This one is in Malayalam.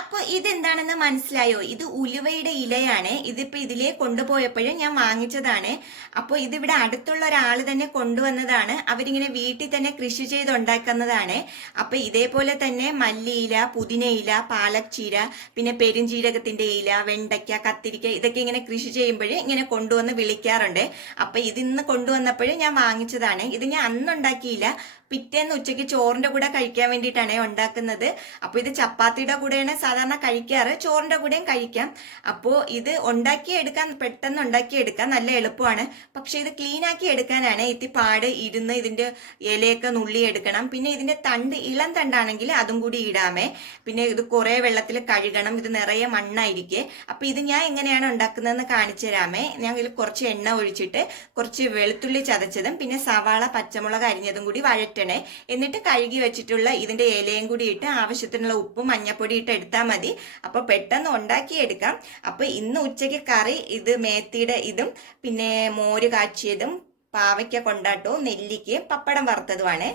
അപ്പൊ ഇതെന്താണെന്ന് മനസ്സിലായോ? ഇത് ഉലുവയുടെ ഇലയാണ്. ഇതിപ്പോ ഇതിലേ കൊണ്ടുപോയപ്പോഴും ഞാൻ വാങ്ങിച്ചതാണ്. അപ്പോൾ ഇതിവിടെ അടുത്തുള്ള ഒരാൾ തന്നെ കൊണ്ടുവന്നതാണ്. അവരിങ്ങനെ വീട്ടിൽ തന്നെ കൃഷി ചെയ്ത് ഉണ്ടാക്കുന്നതാണ്. അപ്പൊ ഇതേപോലെ തന്നെ മല്ലിയില, പുതിനയില, പാലക് ചീര, പിന്നെ പെരുംജീരകത്തിന്റെ ഇല, വെണ്ടയ്ക്ക, കത്തിരിക്ക, ഇതൊക്കെ ഇങ്ങനെ കൃഷി ചെയ്യുമ്പോഴേ ഇങ്ങനെ കൊണ്ടുവന്ന് വിളിക്കാറുണ്ട്. അപ്പൊ ഇതിന്ന് കൊണ്ടുവന്നപ്പോഴും ഞാൻ വാങ്ങിച്ചതാണ്. ഇത് ഞാൻ അന്നുണ്ടാക്കിയില്ല, പിറ്റേന്ന് ഉച്ചയ്ക്ക് ചോറിന്റെ കൂടെ കഴിക്കാൻ വേണ്ടിയിട്ടാണ് ഉണ്ടാക്കുന്നത്. അപ്പൊ ഇത് ചപ്പാത്തിയുടെ കൂടെയാണ് സാധാരണ കഴിക്കാറ്, ചോറിന്റെ കൂടെയും കഴിക്കാം. അപ്പോൾ ഇത് ഉണ്ടാക്കിയെടുക്കാൻ, പെട്ടെന്ന് ഉണ്ടാക്കിയെടുക്കാൻ നല്ല എളുപ്പമാണ്. പക്ഷെ ഇത് ക്ലീൻ ആക്കി എടുക്കാനാണ് പാട്. ഇരുന്ന് ഇതിന്റെ ഇലയൊക്കെ നുള്ളി എടുക്കണം. പിന്നെ ഇതിന്റെ തണ്ട്, ഇളം തണ്ടാണെങ്കിൽ അതും കൂടി ഇടാമേ. പിന്നെ ഇത് കുറെ വെള്ളത്തിൽ കഴുകണം, ഇത് നിറയെ മണ്ണായിരിക്കെ. അപ്പൊ ഇത് ഞാൻ എങ്ങനെയാണ് ഉണ്ടാക്കുന്നതെന്ന് കാണിച്ചു തരാമേ. ഞാൻ ഇതിൽ കുറച്ച് എണ്ണ ഒഴിച്ചിട്ട് കുറച്ച് വെളുത്തുള്ളി ചതച്ചതും പിന്നെ സവാള, പച്ചമുളക് അരിഞ്ഞതും കൂടി വഴറ്റണേ. എന്നിട്ട് കഴുകി വെച്ചിട്ടുള്ള ഇതിന്റെ ഇലയും കൂടി ഇട്ട് ആവശ്യത്തിനുള്ള ഉപ്പും മഞ്ഞപ്പൊടി ഇട്ട് എടുത്താൽ മതി. അപ്പൊ പെട്ടെന്ന് ഉണ്ടാക്കിയെടുക്കാം. അപ്പൊ ഇന്ന് ഉച്ചയ്ക്ക് കറി ഇത് മേത്തിയുടെ ഇതും പിന്നെ മോര് കാച്ചിയതും പാവയ്ക്ക കൊണ്ടാട്ടവും നെല്ലിക്കയും പപ്പടം വറുത്തതുമാണ്.